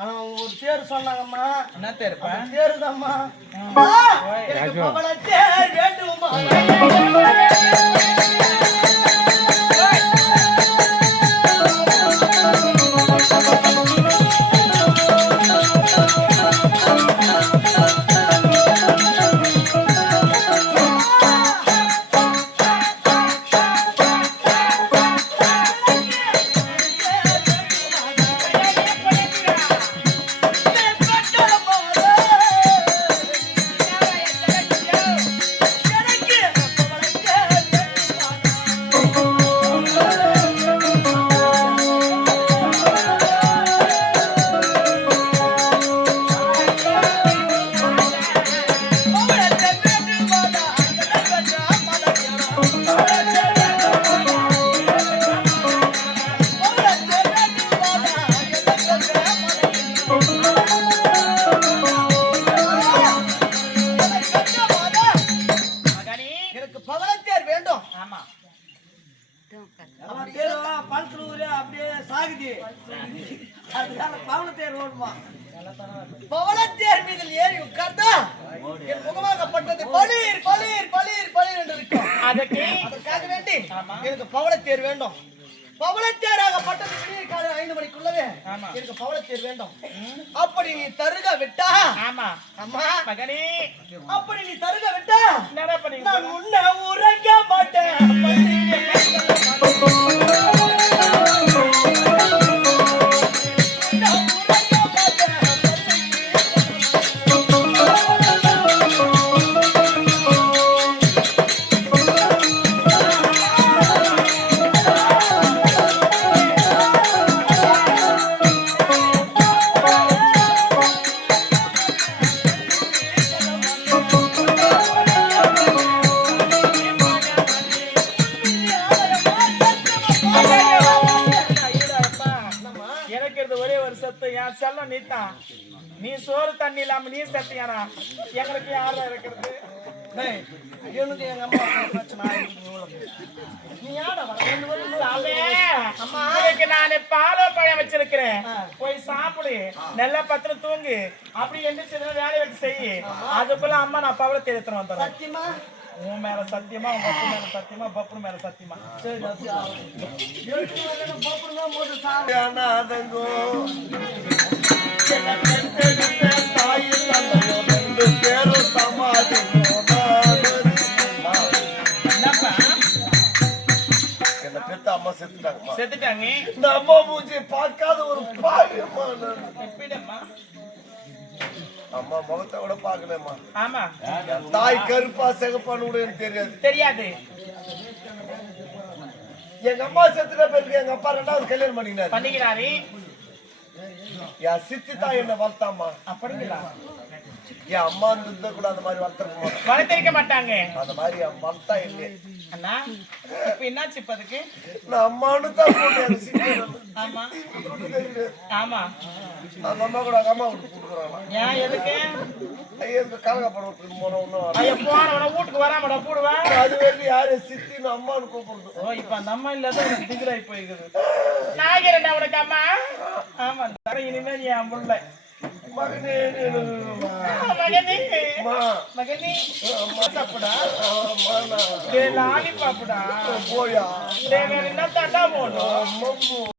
ஆனா ஒரு பேர் சொன்னாங்கம்மா. என்ன தேர்ப்பா? பேருதாம்மா. எனக்கு பவளத்தே வேண்டுமா? பவளத்தேர் மீது ஏறி உட்கார்ந்தா என் முகமாகப்பட்டது பளீர் பளீர் பளீர் பளீர் என்று இருக்கும். அதற்காக வேண்டி எனக்கு பவளத்தேர் வேண்டும். பவளத்தேராகப்பட்டது விடிய காலை 5 மணிக்குள்ளவே எனக்கு பவளத்தேர் வேண்டும். அப்படி நீ தருக விட்டா அம்மா மகனே, அப்படி நீ தருக விட்டா நான் உன்னை உறங்க மாட்டேன். நீ சோறு தண்ணி இல்லாம நீ சத்தியானா எங்களுக்கு யாரா இருக்கிறது? எனக்கு எங்க அம்மா பிரச்சனை. நானே பாலோ பழம் வச்சிருக்கிறேன், போய் சாப்பிடு, நல்ல பத்திரம் தூங்கு, அப்படி எந்திரிச்சு வேலையை வச்சு செய்யு. அதுக்குள்ள அம்மா நான் பவளத்தை எடுத்துட்டு வந்துடுறேன். சத்தியமா? உன் மேல சத்தியமா, உங்க பப்பு மேல சத்தியமா, பப்பு மேல சத்தியமா. சரி போட்டு அம்மா செத்துட்டாங்க. இந்த அம்மா மூஞ்சி பார்க்காத ஒரு பாவியம்மா. அம்மா முகத்தை கூட பாக்கலம்மா. ஆமா, தாய் கருப்பா சிகப்பான்னு கூட எனக்கு தெரியாது. எங்க அம்மா செத்துட்ட பிறகு எங்க அப்பா 2வது கல்யாணம் பண்ணிக்கிறாரு. என் சித்தி தான் என்ன வளர்த்தாம்மா. அப்படிங்களா? என் அம்மா இருந்த கூட அந்த மாதிரி வளர்த்திருக்க மாட்டாங்க. அந்த மாதிரி என் வளர்த்தா இல்லை. அண்ணா இப்ப என்னாச்சு? இப்ப அதுக்கு நான் அம்மானு தான் போட்டேன். ஆமா ஆமா, அந்த அம்மா கூட அம்மா விட்டு கொடுக்குறாங்க. ஏன் எதுக்கு? கலகப்படம் போனோம். போன வீட்டுக்கு வராமடா போடுவா. அது வேண்டி யாரு சித்தின்னு அம்மானு கூப்பிடுறது. ஓ, இப்ப அந்த அம்மா இல்லாத டிகிராய் போயிருக்குது. நாயகரண்டா உனக்கு அம்மா. ஆமா, இனிமே நீ என் புள்ள. மகனே மகனே மகனே சாப்பிடா, லாலி பாப்புடா. போயா என்ன தட்டா போடும்.